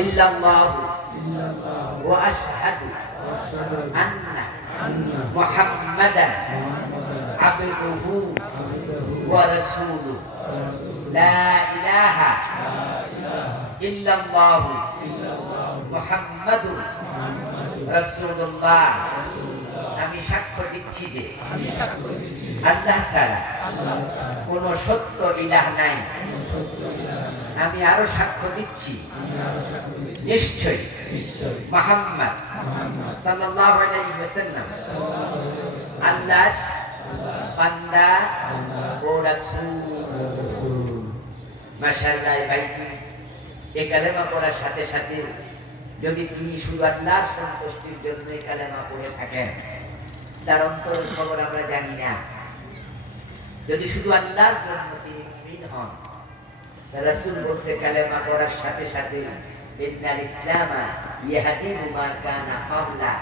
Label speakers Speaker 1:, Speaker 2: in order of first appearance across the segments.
Speaker 1: ইল্লাল্লাহ। ওয়া আশহাদু আন্না মুহাম্মাদান আবদুহু ওয়া রাসূলুহু লা ইলাহা ইল্লাল্লাহ আমি সাক্ষ্য দিচ্ছি যে আল্লাহ ছাড়া কোন সত্য ইলাহ নাই। আমি আরও সাক্ষ্য দিচ্ছি।
Speaker 2: আমি আরও সাক্ষ্য দিচ্ছি
Speaker 1: নিশ্চয়
Speaker 2: নিশ্চয়
Speaker 1: মোহাম্মদ সাল্লাল্লাহু আলাইহি ওয়াসাল্লাম। আল্লাহর বান্দা ও রাসূল।
Speaker 2: রাসূল
Speaker 1: মাশাআল্লাহ ভাইটি এই কালেমা পড়ার সাথে সাথে যদি তিনি শুধু আল্লাহ সন্তুষ্টির জন্য কালেমা পড়ে থাকেন, তার অন্তর খবর আমরা জানি না। যদি শুধু আল্লাহর জন্য তিনি হন রাসূল বলছে কালেমা পড়ার সাথে সাথে ইন্নাল ইসলামা ইয়াহদিমু মা কানা ক্বাবলা।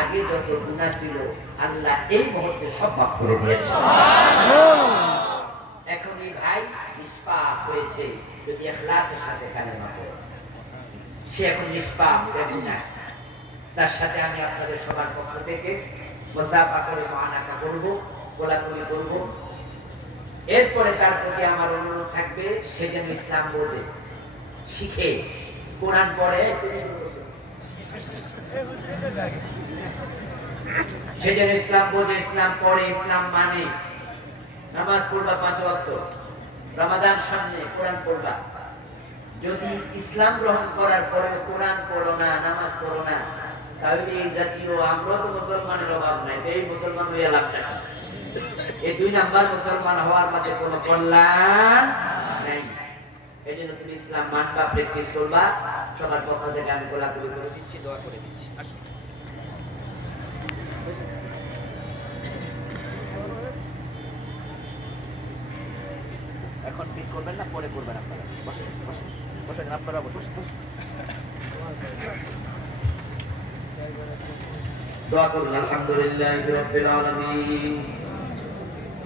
Speaker 1: আগে যত গুনাহ ছিল আল্লাহ এই মুহূর্তে সব মাফ করে দিয়েছে। এখন এই ভাই নিষ্পাপ হয়েছে যদি ইখলাসের সাথে কালেমা পড়ে। সে এখন নিষ্পাপ এবং না তার সাথে আমি আপনাদের সবার পক্ষ থেকে মোসাফা করে মহানাকা করব গোলাগুলি করব। এরপরে তার প্রতি আমার অনুরোধ থাকবে, সে যেন ইসলাম বোঝে, শিখে। কোরআন করছ। সে যেন ইসলাম বোঝে, ইসলাম পড়ে, ইসলাম মানে। নামাজ পড়বা পাঁচ ওয়াক্ত, রমাদান সামনে, কোরআন পড়বা। যদি ইসলাম গ্রহণ করার পরে কোরআন পড়ো না, নামাজ পড়ো না, তাহলে এই জাতীয়, আমরা তো মুসলমানের অভাব নাই এই মুসলমান হয়ে লাভ নাই। এই দুই নাম্বার মুসলমান হওয়ার মাঝে কোনো কল্যাণ নাই। এই জন্য তুমি ইসলাম মানবা প্র্যাকটিস করবা। সবার পক্ষ থেকে আমি গোলাগুলি করে দিচ্ছি, দোয়া করে দিচ্ছি। এখন পিক করবেন না, পরে করবেন আপনারা। বসেন বসেন বসেন, আপনারা বসেন। দোয়া করুন, আলহামদুলিল্লাহ রাব্বিল আলামিন।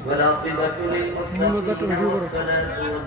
Speaker 1: والعاقبة للمتقين والصلاة